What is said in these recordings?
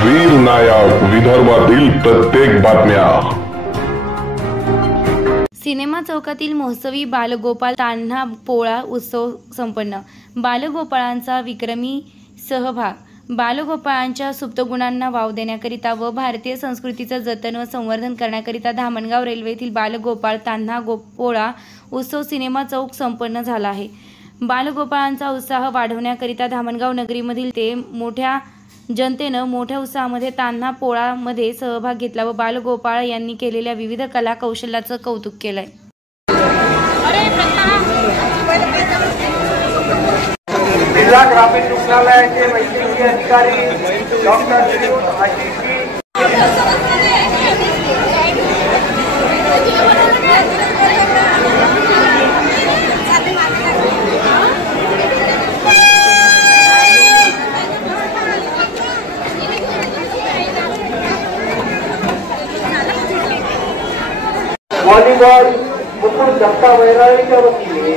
वीर नायक विदर्भातील प्रत्येक बातम्या। सिनेमा चौकातील महोत्सवी बालगोपाळ तान्हा पोळा उत्सव संपन्न। बालगोपाळांचा विक्रमी सहभाग बालगोपाळांच्या सुप्त गुणांना वाव देण्याकरिता व भारतीय संस्कृतीचं जतन व संवर्धन करण्याकरिता धामणगाव रेल्वे येथील बालगोपाळ तान्हा पोळा उत्सव सिनेमा चौक संपन्न झाला आहे। बालगोपाळांचा उत्साह वाढवण्याकरिता धामणगाव नगरीमधील ते मोठ्या जनतेनं मोठ्या उत्साहामध्ये तान्हा पोळामध्ये सहभाग घेतला व बालगोपाळ यांनी केलेल्या विविध कला कौशल्याचं कौतुक केलंय। जिल्हा ग्रामीण रुग्णालयाचे वैद्यकीय अधिकारी डॉक्टर आशिष जी वॉलीबॉल मुकुल दत्ता वैराळीच्या वतीने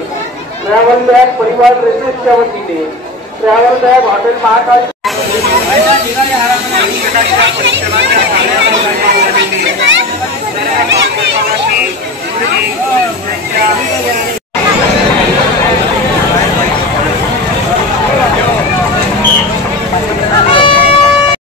ट्रॅव्हल बॅग परिवार रेसेसच्या वतीने ट्रॅव्हल बॅग हॉटेल महाकाल